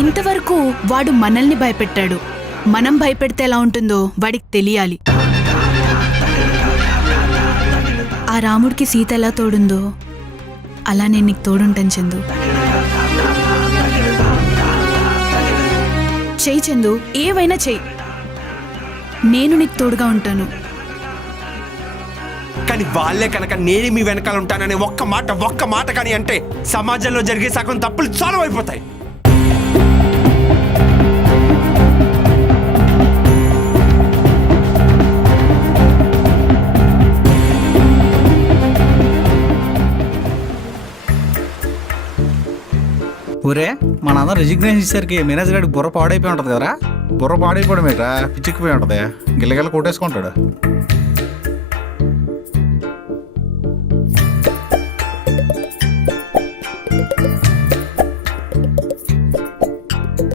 ఇంతవరకు వాడు మనల్ని భయపెట్టాడు. మనం భయపెడితే ఎలా ఉంటుందో వాడికి తెలియాలి. ఆ రాముడికి సీత ఎలా తోడుందో అలా నేను నీకు తోడుంటాను చందు. చెయ్యి చందు, ఏవైనా చెయ్యి, నేను నీకు తోడుగా ఉంటాను. కానీ వాళ్ళే కనుక నేను మీ వెనకాల ఉంటానని ఒక్క మాట కానీ అంటే సమాజంలో జరిగే సగం తప్పులు సాల్వ్ అయిపోతాయి. ఊరే మనందరం రిజిగ్నేషన్ ఇచ్చేసరికి మేనేజర్ గారికి బుర్ర పాడైపోయి ఉంటుంది కదరా. బుర్ర పాడైపోవడం ఏంట్రా, పిచ్చిక్కిపోయి ఉంటుంది, గిల్లగిల్ల కొట్టేసుకుంటాడు.